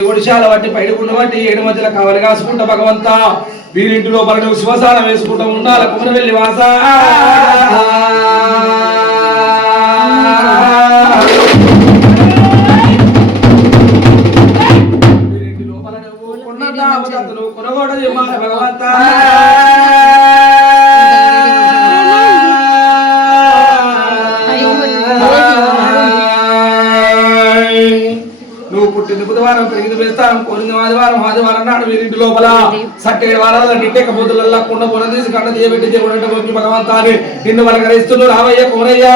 ఒడిశాల బట్టి పైడుకున్న బట్టి ఏడు మధ్యల కవలి కాసుకుంటా భగవంతా వీరింటిలో బల శివసానం వేసుకుంటా ఉండాలి కుమరవెల్లి వాస వీరింటి లోపల నువ్వు కొనగోడ చెప్పాలి భగవంతా పుట్టింది బుధవారం పెరిగింది వేస్తాం కోరింది ఆదివారం నాడు వీరింటి లోపల సట్టేడు వారాల నిట్టెక బుద్ధులల్లా కుండ పొన తీసి కండ తీయబెట్టి దేవుడంటే గొప్పి భగవంతాన్ని నిన్ను వలకరిస్తున్నారు రావయ్య కుమరయ్య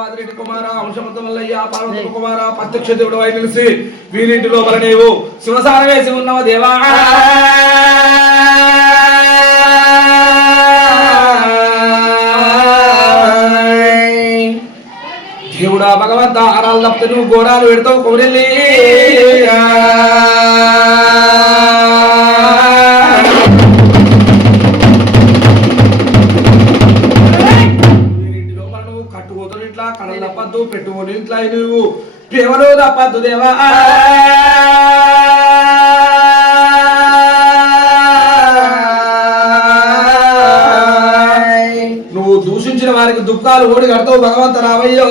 ఆదిరెడ్డి కుమార అంశమంత మల్లయ్య పార్వతి కుమార ప్రత్యక్ష దేవుడు అయి నిలిసి వీరింటి లోపల నీవు శివసార వేసి ఉన్నావు దేవా దేవుడా భగవంత ఆరాలు తప్పితే నువ్వు ఘోరాలు పెడతావు కోరెల్లి వీరింటి లోపల నువ్వు కట్టుకోతులు ఇట్లా కడలు తప్పద్దు పెట్టుకోని ఇట్లా నువ్వు కేవలం తప్పద్దు దేవా దూషించిన వారికి దుఃఖాలు ఓడి కడతావు భగవంత రావయ్యో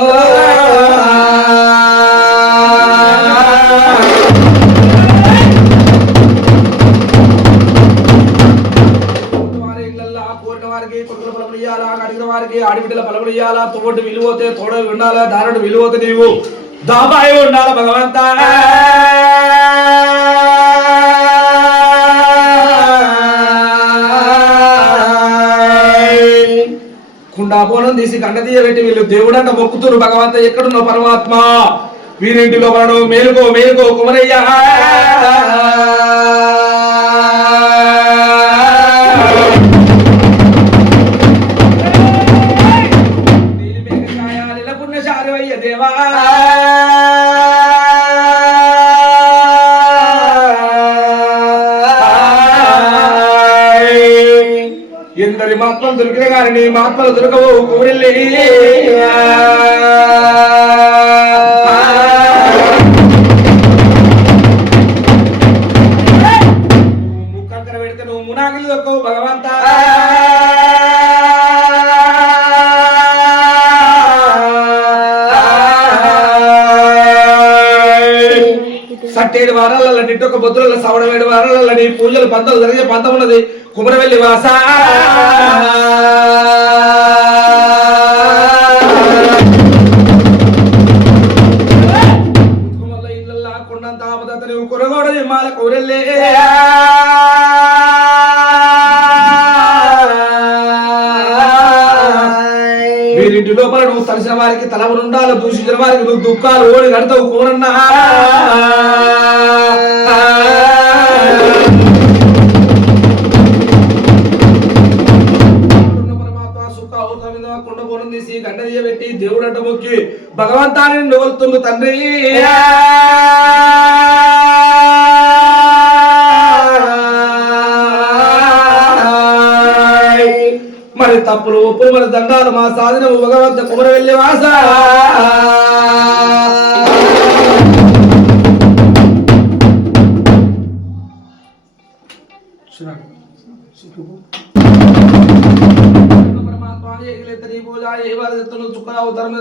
వారి ఇళ్ళల్లో కోరిన వారికి కొడుకుల పొలములు ఇయ్యాలా అడిగిన వారికి ఆడిబిడ్డల పొలములు ఇయ్యాలా తోడు విలువతే తోడ ఉండాలా దారుడు విలువతే నీవు దాబాయి ఉండాలా భగవంత కుండాపోనం తీసి గంట తీయబెట్టి వీళ్ళు దేవుడంట మొక్కుతురు భగవంత ఎక్కడున్న పరమాత్మ వీరింటిలో మనం మేలుకో మేలుకో కుమరయ్య పుణ్యశాలి దేవా ఎందరి మాత్మలు దొరికిన కానీ నీ మాత్మలు దొరకవు కోరిల్లి ముక్కర పెడితే నువ్వు మునాగిలు దొరకవు భగవంత సట్టేడు వారాల నిట్టొక్క బొద్దుల సవడమేడు వారాల నీ పూజలు పంతలు జరిగే పంతం ఉన్నది కుమరవెల్లి వాస ఇళ్ళల్లా కొండంత ఆపదంత నువ్వు కొరగోడ జిమ్మాల కోరెల్లే వీరింటి లోపల నువ్వు తలిసిన వారికి తలములు ఉండాలి దూషించిన వారికి నువ్వు దుఃఖాలు ఓడి కడతావు కోరన్నా కుండపోనం తీసి గంట తీయబెట్టి దేవుడు అంట మొక్కి భగవంతాన్ని నొలుతుంది తండ్రి మరి తప్పులు ఒప్పులు మరి దండాలు మా సాధన భగవంత కుమరవెల్లి వాస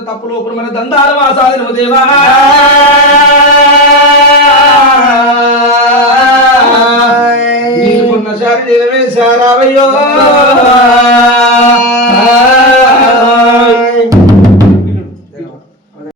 తప్పులు ఒప్పులు మన దండాలు మా సాధన దేవా నీకున్న శారీ నిలవేశారా